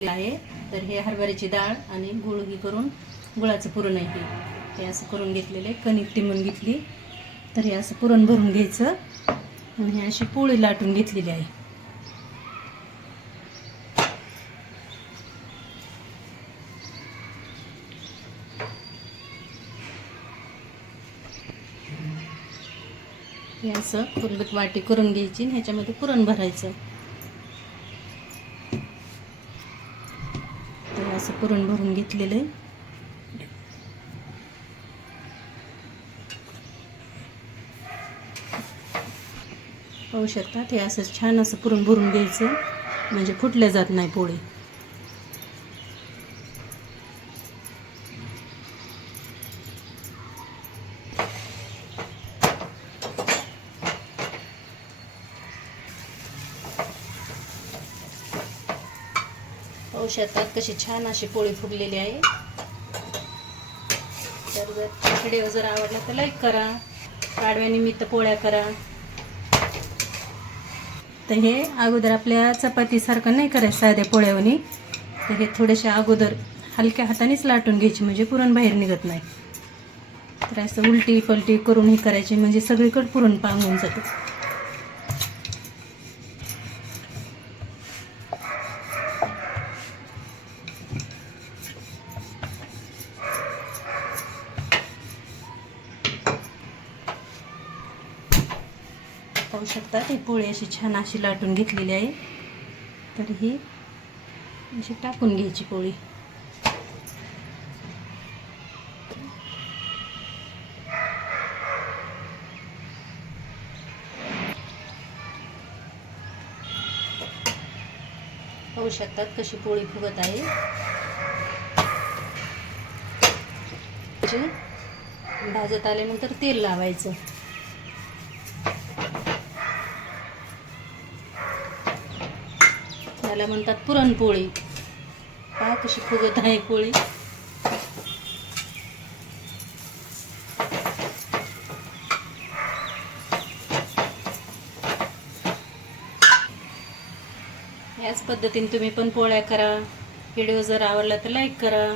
आहे. तर हे हरभऱ्याची डाळ आणि गुळ ही करून गुळाचं पुरण आहे हे असं करून घेतलेलं आहे. कणिक तिंबून घेतली. तर हे असं पुरण भरून घ्यायचं आणि हे अशी पोळी लाटून घेतलेली आहे. हे असं फुलबत वाटी करून घ्यायची आणि ह्याच्यामध्ये पुरण भरायचं. तर असं पुरण भरून घेतलेलं आहे. पाहू शकता हे असं छान असं पुरण भरून घ्यायचं म्हणजे फुटल्या जात नाही पोळी. पाहू शकता कशी छान अशी पोळी फुगलेली आहे. तर जर व्हिडिओ जर आवडला तर लाईक करा. पाडव्यानिमित्त पोळ्या करा. तर हे अगोदर आपल्या चपातीसारखं नाही करायचं साध्या पोळ्यावनी. तर हे थोडेसे अगोदर हलक्या हातानेच लाटून घ्यायची म्हणजे पुरण बाहेर निघत नाही. तर असं उलटी पलटी करून हे करायचे म्हणजे सगळीकडे पुरण पांगून जातं. पाहू शकता ही पोळी अशी छान अशी लाटून घेतलेली आहे. तर ही अशी टाकून घ्यायची पोळी. पाहू शकतात कशी पोळी फुगत आहे. भाजत आल्यानंतर तेल लावायचं. त्याला म्हणतात पुरणपोळी. पहा कशी फुगत आहे पोळी. याच पद्धतीने तुम्ही पण पोळ्या करा. व्हिडिओ जर आवडला तर लाईक करा.